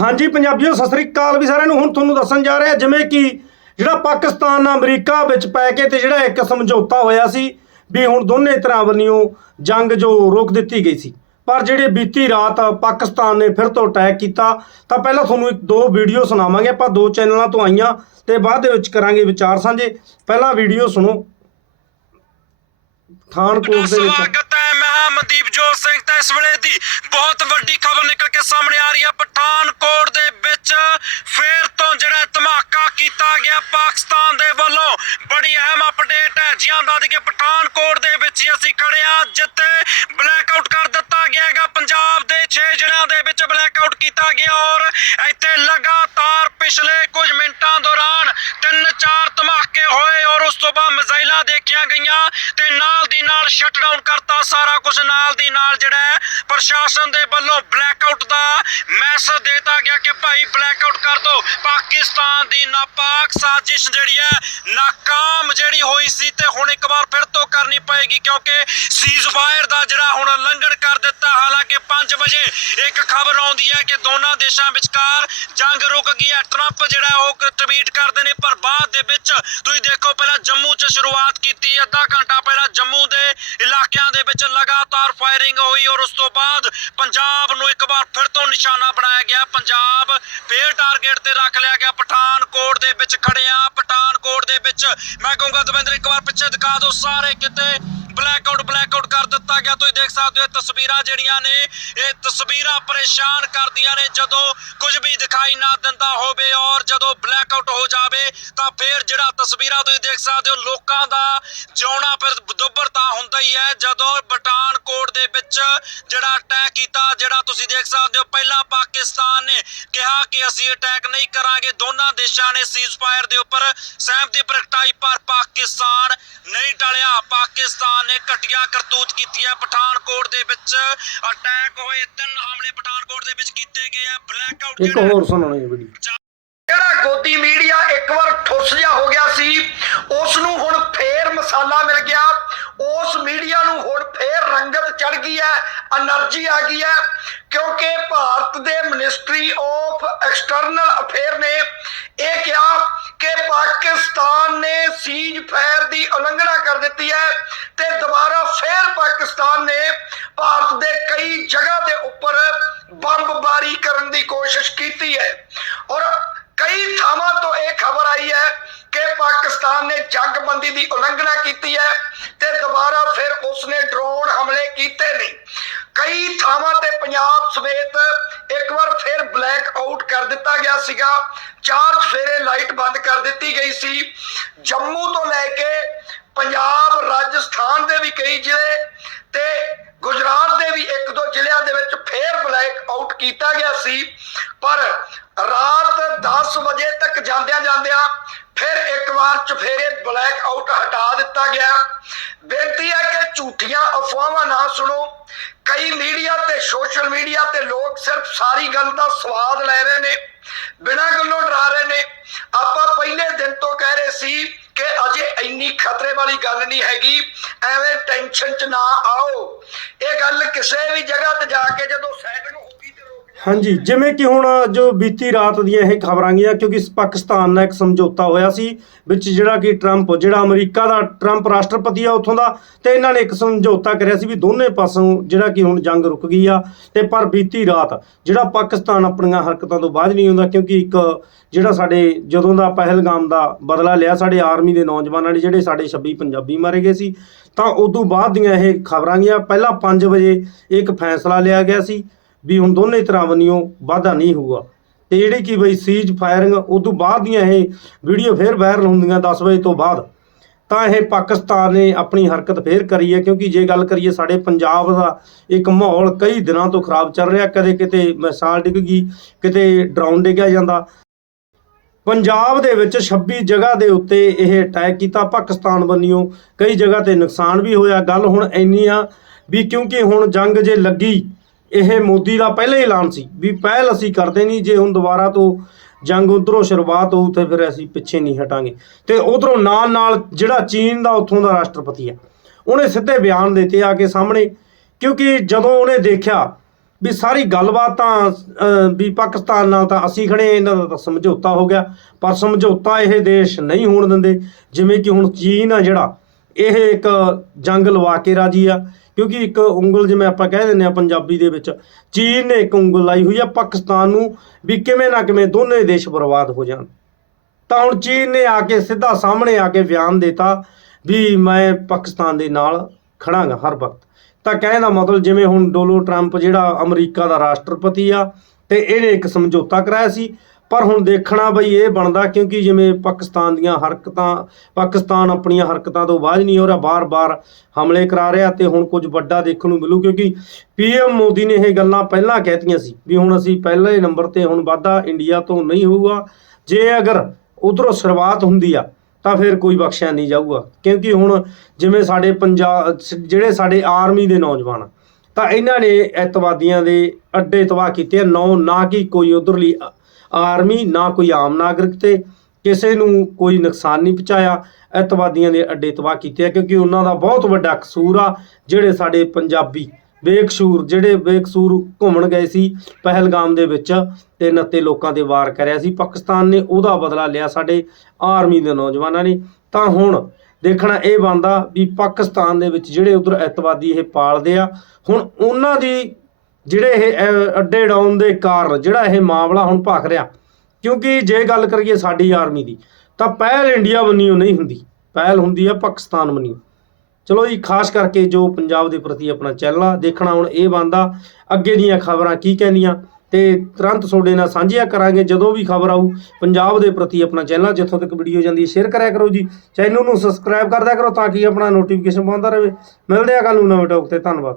ਹਾਂਜੀ, ਪੰਜਾਬੀਓ, ਸਤਿ ਸ੍ਰੀ ਅਕਾਲ ਵੀ ਸਾਰਿਆਂ ਨੂੰ। ਹੁਣ ਤੁਹਾਨੂੰ ਦੱਸਣ ਜਾ ਰਿਹਾ, ਜਿਵੇਂ ਕਿ ਜਿਹੜਾ ਪਾਕਿਸਤਾਨ ਨਾਲ ਅਮਰੀਕਾ ਵਿੱਚ ਪੈ ਕੇ ਤੇ ਜਿਹੜਾ ਇੱਕ ਸਮਝੌਤਾ ਹੋਇਆ ਸੀ ਵੀ ਹੁਣ ਦੋਨੇ ਤਰ੍ਹਾਂ ਵੱਲੋਂ ਜੰਗ ਜੋ ਰੋਕ ਦਿੱਤੀ ਗਈ ਸੀ। ਪਰ ਜਿਹੜੇ ਬੀਤੀ ਰਾਤ ਪਾਕਿਸਤਾਨ ਨੇ ਫਿਰ ਤੋਂ ਅਟੈਕ ਕੀਤਾ, ਤਾਂ ਪਹਿਲਾਂ ਤੁਹਾਨੂੰ ਇੱਕ ਦੋ ਵੀਡੀਓ ਸੁਣਾਵਾਂਗੇ, ਆਪਾਂ ਦੋ ਚੈਨਲਾਂ ਤੋਂ ਆਈਆਂ ਤੇ ਬਾਅਦ ਦੇ ਵਿੱਚ ਕਰਾਂਗੇ ਵਿਚਾਰ ਸਾਂਝੇ। ਪਹਿਲਾ ਵੀਡੀਓ ਸੁਣੋ। ਪਠਾਨਕੋਟ ਦੇ ਵਿੱਚ ਸਵਾਗਤ ਹੈ ਮੈਂ ਜੋਤ ਸਿੰਘ ਤਾਂ ਇਸ ਵੇਲੇ ਦੀ ਬਹੁਤ ਵੱਡੀ ਖਬਰ ਨਿਕਲ ਕੇ ਸਾਹਮਣੇ ਆ ਰਹੀ ਹੈ ਪਠਾਨਕੋਟ ਦੇ ਵਿੱਚ ਫੇਰ ਤੋਂ ਜਿਹੜਾ ਧਮਾਕਾ ਕੀਤਾ ਗਿਆ ਪਾਕਿਸਤਾਨ ਦੇ ਵੱਲੋਂ ਬੜੀ ਅਹਿਮ ਅਪਡੇਟ ਹੈ ਜਿਹਾਂ ਦਾ ਕਿ ਪਠਾਨਕੋਟ ਅਸੀਂ ਖੜੇ ਹਾਂ ਜਿੱਥੇ ਬਲੈਕਆਊਟ ਕਰ ਦਿੱਤਾ ਗਿਆ ਹੈਗਾ ਪੰਜਾਬ ਦੇ 6 ਜ਼ਿਲ੍ਹਿਆਂ ਦੇ ਵਿੱਚ ਬਲੈਕ ਆਊਟ ਕੀਤਾ ਗਿਆ ਔਰ ਇੱਥੇ ਲਗਾਤਾਰ ਪਿਛਲੇ ਕੁਝ ਮਿੰਟ ਦੌਰਾਨ ਤਿੰਨ ਚਾਰ ਧਮਾਕੇ ਹੋਏ ਔਰ ਪਹਿਲਾਂ ਦੇਖੀਆਂ ਗਈਆਂ ਤੇ ਨਾਲ ਦੀ ਨਾਲ ਸ਼ਟਡਾਊਨ ਕਰਤਾ ਸਾਰਾ ਕੁਝ ਨਾਲ ਦੀ ਨਾਲ ਜਿਹੜਾ ਪ੍ਰਸ਼ਾਸਨ ਦੇ ਵੱਲੋਂ ਬਲੈਕਆਊਟ ਦਾ ਮੈਸੇਜ ਦੇਤਾ ਗਿਆ ਕਿ ਭਾਈ ਬਲੈਕਆਊਟ ਕਰ ਦਿਓ ਪਾਕਿਸਤਾਨ ਦੀ ਨਾਪਾਕ ਸਾਜ਼ਿਸ਼ ਜਿਹੜੀ ਹੈ, ਨਾਕਾਮ ਜਿਹੜੀ ਹੋਈ ਸੀ ਤੇ ਹੁਣ ਇੱਕ ਵਾਰ ਫਿਰ ਤੋਂ ਕਰਨੀ ਪਏਗੀ ਕਿਉਂਕਿ ਸੀਜ਼ ਫਾਇਰ ਦਾ ਜਿਹੜਾ ਹੁਣ ਉਲੰਘਣ ਕਰ ਦਿੱਤਾ। ਹਾਲਾਂਕਿ 5 ਵਜੇ ਇੱਕ ਖਬਰ ਆਉਂਦੀ ਹੈ ਕਿ ਦੋਨਾਂ ਦੇਸ਼ਾਂ ਵਿਚਕਾਰ ਜੰਗ ਰੁਕ ਗਈ ਹੈ। ਟਰੰਪ ਜਿਹੜਾ ਉਹ ਟਵੀਟ ਕਰਦੇ ਨੇ, ਪਰ ਬਾਅਦ ਦੇ ਵਿੱਚ ਤੁਸੀਂ ਦੇਖੋ, ਪਹਿਲਾਂ ਜੰਮੂ 'ਚ ਸ਼ੁਰੂਆਤ ਕੀਤੀ, ਅੱਧਾ ਘੰਟਾ ਪਹਿਲਾਂ ਜੰਮੂ ਦੇ ਇਲਾਕਿਆਂ ਦੇ ਵਿੱਚ ਲਗਾਤਾਰ ਫਾਇਰਿੰਗ ਹੋਈ ਔਰ ਉਸ ਤੋਂ ਬਾਅਦ ਪੰਜਾਬ ਨੂੰ ਇੱਕ ਵਾਰ ਫਿਰ ਤੋਂ ਨਿਸ਼ਾਨਾ ਬਣਾਇਆ ਗਿਆ। ਪੰਜਾਬ ਫੇਰ ਟਾਰਗੇਟ ਤੇ ਰੱਖ ਲਿਆ ਗਿਆ। ਪਠਾਨਕੋਟ ਦੇ ਵਿੱਚ ਖੜੇ ਆ ਪਠਾਨਕੋਟ ਦੇ ਵਿੱਚ ਮੈਂ ਕਹੂੰਗਾ ਦਵਿੰਦਰ, ਇੱਕ ਵਾਰ ਪਿੱਛੇ ਦਿਖਾ ਦਿਓ ਸਾਰੇ ਕਿਤੇ ਬਲੈਕ ਆਊਟ ਬਲੈਕ ਆਊਟ ਕਰ ਦਿੱਤਾ। ਗਿਆ। ਤੁਸੀਂ ਦੇਖ ਸਕਦੇ ਹੋ ਇਹ ਤਸਵੀਰਾਂ ਜਿਹੜੀਆਂ ਨੇ, ਇਹ ਤਸਵੀਰਾਂ ਪਰੇਸ਼ਾਨ ਕਰਦੀਆਂ ਨੇ। ਜਦੋਂ ਕੁਝ ਵੀ ਦਿਖਾਈ ਨਾ ਦਿੰਦਾ ਹੋਵੇ ਔਰ ਜਦੋਂ ਬਲੈਕਆਊਟ ਹੋ ਜਾਵੇ, ਤਾਂ ਫਿਰ ਜਿਹੜਾ ਤਸਵੀਰਾਂ ਤੁਸੀਂ ਦੇਖ ਸਕਦੇ ਹੋ, ਲੋਕਾਂ ਦਾ ਜਿਉਣਾ ਫਿਰ ਦੁੱਬਰ ਤਾਂ ਹੁੰਦਾ ਹੀ ਹੈ। ਜਦੋਂ ਪਠਾਨਕੋਟ ਦੇ ਵਿੱਚ ਜਿਹੜਾ ਅਟੈਕ ਕੀਤਾ, ਜਿਹੜਾ ਤੁਸੀਂ ਦੇਖ ਸਕਦੇ ਹੋ, ਪਹਿਲਾਂ ਪਾਕਿਸਤਾਨ ਨੇ ਕਿਹਾ ਕਿ ਅਸੀਂ ਅਟੈਕ ਨਹੀਂ ਕਰਾਂਗੇ। ਦੋਨਾਂ ਦੇਸ਼ਾਂ ਨੇ ਸੀਜ਼ਫਾਇਰ ਦੇ ਉੱਪਰ ਸਹਿਮਤੀ ਪ੍ਰਗਟਾਈ, ਪਰ ਪਾਕਿਸਤਾਨ ਨਹੀਂ ਟਲਿਆ। ਪਾਕਿਸਤਾਨ ਨੇ ਘਟੀਆ ਕਰਤੂਤ ਕੀਤੀ ਹੋਈ ਆ ਪਠਾਨਕੋਟ ਦੇ ਵਿੱਚ। ਅਟੈਕ ਹੋਏ ਤਿੰਨ ਹਮਲੇ ਪਠਾਨਕੋਟ ਦੇ ਵਿੱਚ ਕੀਤੇ ਗਏ ਆ। ਬਲੈਕਆਊਟ ਇੱਕ ਹੋਰ ਸੁਣਾਉਣੀ ਹੈ ਵੀਡੀਓ। ਜਿਹੜਾ ਗੋਦੀ ਮੀਡੀਆ ਇੱਕ ਵਾਰ ਠੁੱਸ ਜਾ ਹੋ ਗਿਆ ਸੀ ਉਸ ਨੂੰ ਹੁਣ ਫੇਰ ਮਸਾਲਾ ਮਿਲ ਗਿਆ। ਉਸ ਮੀਡੀਆ ਨੂੰ ਹੁਣ ਫੇਰ ਰੰਗਤ ਚੜ ਗਈ ਹੈ એનર્ਜੀ ਆ ਗਈ ਹੈ ਕਿਉਂਕਿ ਭਾਰਤ ਦੇ ਮਿਨਿਸਟਰੀ ਆਫ ਐਕਸਟਰਨਲ ਅਫੇਅਰ ਨੇ ਇਹ ਕਿਹਾ ਕਿ ਪਾਕਿਸਤਾਨ ਨੇ ਸੀਜ ਫਾਇਰ ਉਲੰਘਣਾ ਕਰ ਦਿੱਤੀ ਹੈ ਤੇ ਦੁਬਾਰਾ ਫੇਰ ਪਾਕਿਸਤਾਨ ਨੇ ਭਾਰਤ ਦੇ ਕਈ ਜਗ੍ਹਾ ਦੇ ਉੱਪਰ ਬੰਬਬਾਰੀ ਕਰਨ ਦੀ ਕੋਸ਼ਿਸ਼ ਕੀਤੀ ਹੈ। ਔਰ ਕਈ ਥਾਵਾਂ ਤੋਂ ਇਹ ਖਬਰ ਆਈ ਹੈ ਕਿ ਪਾਕਿਸਤਾਨ ਨੇ ਜੰਗਬੰਦੀ ਦੀ ਉਲੰਘਣਾ ਕੀਤੀ ਹੈ ਤੇ ਦੁਬਾਰਾ ਫਿਰ ਉਸਨੇ ਡਰੋਨ ਹਮਲੇ ਕੀਤੇ ਨੇ। ਕਈ ਥਾਵਾਂ ਤੇ ਪੰਜਾਬ ਸਮੇਤ ਇੱਕ ਵਾਰ ਫਿਰ ਬਲੈਕ ਆਊਟ ਕਰ ਦਿੱਤਾ ਗਿਆ ਸੀਗਾ। ਚਾਰ ਸਵੇਰੇ ਲਾਈਟ ਬੰਦ ਕਰ ਦਿੱਤੀ ਗਈ ਸੀ। ਜੰਮੂ ਤੋਂ ਲੈ ਕੇ ਪੰਜਾਬ ਰਾਜਸਥਾਨ ਦੇ ਵੀ ਕਈ ਜ਼ਿਲ੍ਹੇ ਤੇ ਗੁਜਰਾਤ ਦੇ ਵੀ ਇੱਕ ਦੋ ਜ਼ਿਲ੍ਹਿਆਂ ਦੇ ਵਿੱਚ ਫੇਰ ਬਲੈਕ ਆਊਟ ਕੀਤਾ ਗਿਆ ਸੀ। ਪਰ ਰਾਤ 10 ਵਜੇ ਤੱਕ ਜਾਂਦਿਆਂ ਜਾਂਦਿਆਂ ਫਿਰ ਇੱਕ ਵਾਰ ਚਫੇਰੇ ਬਲੈਕ ਆਊਟ ਹਟਾ ਦਿੱਤਾ ਗਿਆ। ਬੇਨਤੀ ਹੈ ਕਿ ਝੂਠੀਆਂ ਅਫਵਾਹਾਂ ਨਾ ਸੁਣੋ। ਕਈ ਮੀਡੀਆ ਤੇ ਸੋਸ਼ਲ ਮੀਡੀਆ ਤੇ ਲੋਕ ਸਿਰਫ ਸਾਰੀ ਗੱਲ ਦਾ ਸਵਾਦ ਲੈ ਰਹੇ ਨੇ, ਬਿਨਾਂ ਗੱਲੋਂ ਡਰਾ ਰਹੇ ਨੇ। ਆਪਾਂ ਪਹਿਲੇ ਦਿਨ ਤੋਂ ਕਹਿ ਰਹੇ ਸੀ ਕਿ ਅਜੇ ਇੰਨੀ ਖਤਰੇ ਵਾਲੀ ਗੱਲ ਨਹੀਂ ਹੈਗੀ, ਐਵੇਂ ਟੈਨਸ਼ਨ 'ਚ ਨਾ ਆਓ। ਇਹ ਗੱਲ ਕਿਸੇ ਵੀ ਜਗ੍ਹਾ ਤੇ ਜਾ ਕੇ ਜਦੋਂ ਸੈਟਿੰਗ ਹੋਊਗੀ ਤੇ ਰੁਕ ਜਾ ਹਾਂਜੀ, ਜਿਵੇਂ ਕਿ ਹੁਣ ਜੋ ਬੀਤੀ ਰਾਤ ਦੀਆਂ ਇਹ ਖਬਰਾਂ ਗਈਆਂ, ਕਿਉਂਕਿ ਪਾਕਿਸਤਾਨ ਨਾਲ ਇੱਕ ਸਮਝੌਤਾ ਹੋਇਆ ਸੀ, ਵਿੱਚ ਜਿਹੜਾ ਕਿ ਟਰੰਪ, ਜਿਹੜਾ ਅਮਰੀਕਾ ਦਾ ਟਰੰਪ ਰਾਸ਼ਟਰਪਤੀ ਆ ਉੱਥੋਂ ਦਾ, ਤੇ ਇਹਨਾਂ ਨੇ ਇੱਕ ਸਮਝੌਤਾ ਕਰਿਆ ਸੀ ਵੀ ਦੋਨੇ ਪਾਸੋਂ ਜਿਹੜਾ ਕਿ ਹੁਣ ਜੰਗ ਰੁਕ ਗਈ ਆ, ਤੇ ਪਰ ਬੀਤੀ ਰਾਤ ਜਿਹੜਾ ਪਾਕਿਸਤਾਨ ਆਪਣੀਆਂ ਹਰਕਤਾਂ ਤੋਂ ਬਾਅਦ ਨਹੀਂ ਹੁੰਦਾ, ਕਿਉਂਕਿ ਇੱਕ ਜਿਹੜਾ ਸਾਡੇ, ਜਦੋਂ ਦਾ ਪਹਿਲਗਾਮ ਦਾ ਬਦਲਾ ਲਿਆ, ਸਾਡੇ ਆਰਮੀ ਦੇ ਨੌਜਵਾਨਾਂ ਨੇ, ਜਿਹੜੇ ਸਾਡੇ 26 ਪੰਜਾਬੀ ਮਾਰੇ ਗਏ ਸੀ, ਤਾਂ ਉਦੋਂ ਬਾਅਦ ਦੀਆਂ ਇਹ ਖਬਰਾਂ ਗਈਆਂ, ਪਹਿਲਾਂ 5 ਵਜੇ ਇੱਕ ਫੈਸਲਾ ਲਿਆ ਗਿਆ ਸੀ ਵੀ ਹੁਣ ਦੋਨੇ ਤਰ੍ਹਾਂ ਵੱਲੋਂ ਵਾਧਾ ਨਹੀਂ ਹੋਊਗਾ। ਤੇ ਜਿਹੜੀ ਕਿ ਬਈ ਸੀਜ਼ ਫਾਇਰਿੰਗ ਉਦੋਂ ਬਾਅਦ ਦੀਆਂ ਇਹ ਵੀਡੀਓ ਫੇਰ ਵਾਇਰਲ ਹੁੰਦੀਆਂ 10 ਵਜੇ ਤੋਂ ਬਾਅਦ, ਤਾਂ ਇਹ ਪਾਕਿਸਤਾਨ ਨੇ ਆਪਣੀ ਹਰਕਤ ਫੇਰ ਕਰੀ ਹੈ, ਕਿਉਂਕਿ ਜੇ ਗੱਲ ਕਰੀਏ ਸਾਡੇ ਪੰਜਾਬ ਦਾ ਇੱਕ ਮਾਹੌਲ ਕਈ ਦਿਨਾਂ ਤੋਂ ਖਰਾਬ ਚੱਲ ਰਿਹਾ, ਕਦੇ ਕਿਤੇ ਮਿਸਾਲ ਡਿੱਗ ਗਈ, ਕਿਤੇ ਡਰਾਉਨ ਡਿੱਗਿਆ ਜਾਂਦਾ। ਪੰਜਾਬ ਦੇ ਵਿੱਚ 26 ਜਗ੍ਹਾ ਦੇ ਉੱਤੇ ਇਹ ਅਟੈਕ ਕੀਤਾ ਪਾਕਿਸਤਾਨ ਵੱਲੋਂ ਕਈ ਜਗ੍ਹਾ ਤੇ ਨੁਕਸਾਨ ਵੀ ਹੋਇਆ। ਗੱਲ ਹੁਣ ਇੰਨੀ ਆ ਵੀ ਕਿਉਂਕਿ ਹੁਣ ਜੰਗ ਜੇ ਲੱਗੀ ਇਹ ਮੋਦੀ ਦਾ ਪਹਿਲਾ ਹੀ ਐਲਾਨ ਸੀ ਵੀ ਪਹਿਲ ਅਸੀਂ ਕਰਦੇ ਨਹੀਂ, ਜੇ ਹੁਣ ਦੁਬਾਰਾ ਤੋਂ ਜੰਗ ਉਧਰੋਂ ਸ਼ੁਰੂਆਤ ਹੋਊ ਤੇ ਫਿਰ ਅਸੀਂ ਪਿੱਛੇ ਨਹੀਂ ਹਟਾਂਗੇ। ਤੇ ਉਧਰੋਂ ਨਾਲ ਨਾਲ ਜਿਹੜਾ ਚੀਨ ਦਾ ਉੱਥੋਂ ਦਾ ਰਾਸ਼ਟਰਪਤੀ ਆ ਉਹਨੇ ਸਿੱਧੇ ਬਿਆਨ ਦਿੱਤੇ ਆ ਕੇ ਸਾਹਮਣੇ, ਕਿਉਂਕਿ ਜਦੋਂ ਉਹਨੇ ਦੇਖਿਆ ਵੀ ਸਾਰੀ ਗੱਲਬਾਤ ਤਾਂ ਵੀ ਪਾਕਿਸਤਾਨ ਨਾਲ ਤਾਂ ਅਸੀਂ ਖੜੇ ਇਹਨਾਂ ਦਾ ਤਾਂ ਸਮਝੌਤਾ ਹੋ ਗਿਆ, ਪਰ ਸਮਝੌਤਾ ਇਹ ਦੇਸ਼ ਨਹੀਂ ਹੋਣ ਦਿੰਦੇ, ਜਿਵੇਂ ਕਿ ਹੁਣ ਚੀਨ ਆ ਜਿਹੜਾ, ਇਹ ਇੱਕ ਜੰਗ ਲਵਾ ਕੇ ਰਾਜੀ ਆ ਕਿਉਂਕਿ ਇੱਕ ਉਂਗਲ ਜਿਵੇਂ ਆਪਾਂ ਕਹਿ ਦਿੰਦੇ ਆ ਪੰਜਾਬੀ ਦੇ ਵਿੱਚ, ਚੀਨ ਨੇ ਇੱਕ ਉਂਗਲ ਲਾਈ ਹੋਈ ਆ, ਪਾਕਿਸਤਾਨ ਨੂੰ ਵੀ ਕਿਵੇਂ ਨਾ ਕਿਵੇਂ ਦੋਨੇ ਦੇਸ਼ ਬਰਬਾਦ ਹੋ ਜਾਣ। ਤਾਂ ਹੁਣ ਚੀਨ ਨੇ ਆ ਕੇ ਸਿੱਧਾ ਸਾਹਮਣੇ ਆ ਕੇ ਬਿਆਨ ਦਿੱਤਾ ਵੀ ਮੈਂ ਪਾਕਿਸਤਾਨ ਦੇ ਨਾਲ ਖੜਾਂਗਾ ਹਰ ਵਕਤ। ਤਾਂ ਕਹਿਣ ਦਾ ਮਤਲਬ ਜਿਵੇਂ ਹੁਣ ਡੋਨਲਡ ਟਰੰਪ ਜਿਹੜਾ ਅਮਰੀਕਾ ਦਾ ਰਾਸ਼ਟਰਪਤੀ ਆ, ਤੇ ਇਹਨੇ ਇੱਕ ਸਮਝੌਤਾ ਕਰਾਇਆ ਸੀ ਪਰ ਹੁਣ ਦੇਖਣਾ ਬਈ ਇਹ ਬਣਦਾ ਕਿਉਂਕਿ ਜਿਵੇਂ ਪਾਕਿਸਤਾਨ ਦੀਆਂ ਹਰਕਤਾਂ, ਪਾਕਿਸਤਾਨ ਆਪਣੀਆਂ ਹਰਕਤਾਂ ਤੋਂ ਬਾਅਦ ਨਹੀਂ ਹੋ ਰਿਹਾ, ਬਾਰ-ਬਾਰ ਹਮਲੇ ਕਰਾ ਰਿਹਾ ਤੇ ਹੁਣ ਕੁਝ ਵੱਡਾ ਦੇਖਣ ਨੂੰ ਮਿਲੂ ਕਿਉਂਕਿ ਪੀਐਮ ਮੋਦੀ ਨੇ ਇਹ ਗੱਲਾਂ ਪਹਿਲਾਂ ਕਹਿਤੀਆਂ ਸੀ ਵੀ ਹੁਣ ਅਸੀਂ ਪਹਿਲੇ ਨੰਬਰ ਤੇ ਹੁਣ ਵਾਧਾ ਇੰਡੀਆ ਤੋਂ ਨਹੀਂ ਹੋਊਗਾ। ਜੇ ਅਗਰ ਉਧਰੋਂ ਸ਼ੁਰੂਆਤ ਹੁੰਦੀ ਆ, ਤਾਂ ਫਿਰ ਕੋਈ ਬਖਸ਼ਿਆ ਨਹੀਂ ਜਾਊਗਾ। ਕਿਉਂਕਿ ਹੁਣ ਜਿਵੇਂ ਸਾਡੇ ਪੰਜਾਬ, ਜਿਹੜੇ ਸਾਡੇ ਆਰਮੀ ਦੇ ਨੌਜਵਾਨ ਤਾਂ ਇਹਨਾਂ ਨੇ ਐਤਵਾਦੀਆਂ ਦੇ ਅੱਡੇ ਤਬਾਹ ਕੀਤੇ ਨੌ ਨਾ ਕਿ ਕੋਈ ਉਧਰਲੀ ਆਰਮੀ, ਨਾ ਕੋਈ ਆਮ ਨਾਗਰਿਕ ਤੇ ਕਿਸੇ ਨੂੰ ਕੋਈ ਨੁਕਸਾਨ ਨਹੀਂ ਪਹੁੰਚਾਇਆ। ਐਤਵਾਦੀਆਂ ਦੇ ਅੱਡੇ ਤਬਾਹ ਕੀਤੇ ਆ ਕਿਉਂਕਿ ਉਹਨਾਂ ਦਾ ਬਹੁਤ ਵੱਡਾ ਕਸੂਰ ਆ, ਜਿਹੜੇ ਸਾਡੇ ਪੰਜਾਬੀ ਬੇਕਸੂਰ, ਜਿਹੜੇ ਬੇਕਸੂਰ ਘੁੰਮਣ ਗਏ ਸੀ ਪਹਿਲਗਾਮ ਦੇ ਵਿੱਚ ਤੇ 29 ਲੋਕਾਂ ਤੇ ਵਾਰ ਕਰਿਆ ਸੀ। ਪਾਕਿਸਤਾਨ ਨੇ ਉਹਦਾ ਬਦਲਾ ਲਿਆ ਸਾਡੇ ਆਰਮੀ ਦੇ ਨੌਜਵਾਨਾਂ ਨੇ। ਤਾਂ ਹੁਣ ਦੇਖਣਾ ਇਹ ਬਣਦਾ ਵੀ ਪਾਕਿਸਤਾਨ ਦੇ ਵਿੱਚ ਜਿਹੜੇ ਉਧਰ ਐਤਵਾਦੀ ਇਹ ਪਾਲਦੇ ਆ, ਹੁਣ ਉਹਨਾਂ ਦੀ ਜਿਹੜੇ ਇਹ ਅੱਡੇ ਡਾਊਨ ਦੇ ਕਾਰਨ ਜਿਹੜਾ ਇਹ ਮਾਮਲਾ ਹੁਣ ਭਖ ਰਿਹਾ। ਕਿਉਂਕਿ ਜੇ ਗੱਲ ਕਰੀਏ ਸਾਡੀ ਆਰਮੀ ਦੀ, ਤਾਂ ਪਹਿਲ ਇੰਡੀਆ ਬੰਨੀਓ ਨਹੀਂ ਹੁੰਦੀ। ਪਹਿਲ ਹੁੰਦੀ ਆ ਪਾਕਿਸਤਾਨ ਬੰਨੀਓ ਚਲੋ ਜੀ, ਖਾਸ ਕਰਕੇ ਜੋ ਪੰਜਾਬ ਦੇ ਪ੍ਰਤੀ ਆਪਣਾ ਚੈਨਲ ਆ, ਦੇਖਣਾ ਹੁਣ ਇਹ ਬੰਦਾ, ਅੱਗੇ ਦੀਆਂ ਖਬਰਾਂ ਕੀ ਕਹਿੰਦੀਆਂ, ਤੇ ਤੁਰੰਤ ਤੁਹਾਡੇ ਨਾਲ ਸਾਂਝੀਆਂ ਕਰਾਂਗੇ, ਜਦੋਂ ਵੀ ਖਬਰ ਆਊ, ਪੰਜਾਬ ਦੇ ਪ੍ਰਤੀ ਆਪਣਾ ਚੈਨਲ ਜਿੱਥੋਂ ਤੱਕ ਵੀਡੀਓ ਜਾਂਦੀ ਹੈ ਸ਼ੇਅਰ ਕਰਿਆ ਕਰੋ ਜੀ। ਚੈਨਲ ਨੂੰ ਸਬਸਕ੍ਰਾਈਬ ਕਰਦਿਆ ਕਰੋ, ਤਾਂ ਕਿ ਆਪਣਾ ਨੋਟੀਫਿਕੇਸ਼ਨ ਪਾਉਂਦਾ ਰਹੇ। ਮਿਲਦੇ ਆ ਕੱਲ ਨੂੰ ਨਵੇਂ ਟੌਕ ਤੇ, ਧੰਨਵਾਦ।